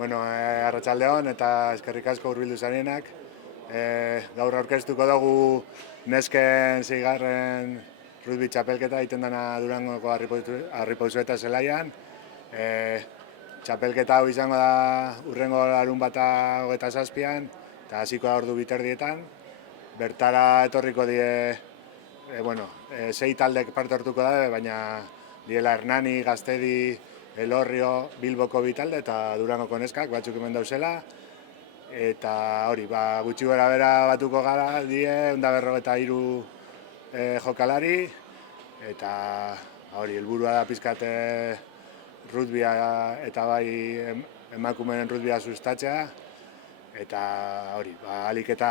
Arratsaldeon eta eskerrik asko hurbildu zarenak. Gaur aurkeztuko dugu nesken 6. rugby txapelketa egiten dena Durangoko Harripauzueta zelaian. Txapelketa hau izango da hurrengo larunbata 27an eta hasiko da ordu 12etan. Bertara etorriko die 6 taldek parte hartuko da, baina diela Hernani, Gaztedi, Elorrio, Bilboko 2 talde eta Durangoko neskak batzuk hemen dauzela. Eta hori, gutxi gora bera batuko gara die 153 jokalari. Eta hori, helburua da pizkat rugbia eta bai emakumeen rugbia sustatzea. Eta hori, ahalik eta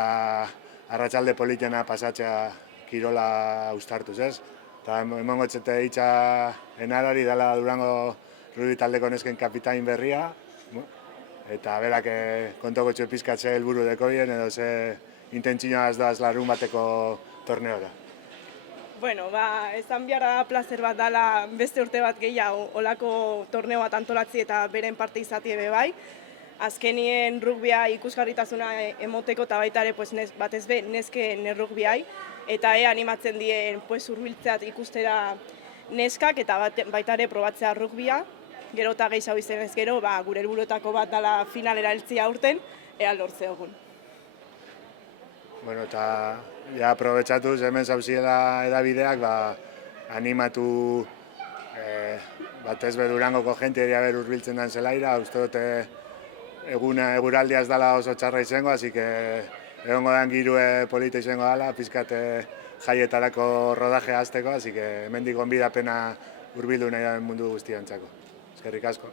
arratsalde politena pasatzea kirola uztartuz, ez? Eta emango txete hitza Enarari dela Durango rugby taldeko nesken kapitain berria. Eta berak kontoko txue pizkatze helburu dekoien edo ze intentzioaz doaz larun bateko torneora. Esan biara plazer bat dela beste urte bat gehiago olako torneo bat antolatzi eta beren parte izatie be bai. Azkenien rugbia ikusgarritasuna emoteko eta baita ere batez be nesken rugbiai eta animatzen dien hurbiltzeat ikustera neskak eta baita ere probatzea rugbia. Gero eta gehiago izenez gero, gure helburuetako bat dela finalera heltzea aurten, lortze egun. Eta aprobetxatuz hemen zauziela edabideak, animatu batez be Durangoko jente hurbiltzen den zelaira, uste dute eguraldiaz dela oso txarra izango, así que egongo den girue polita izango dela, pizkate jaietarako rodajea hasteko, así que hemendik gonbidapena hurbildu nahi da mundu guztiantzako. Eskerrik asko.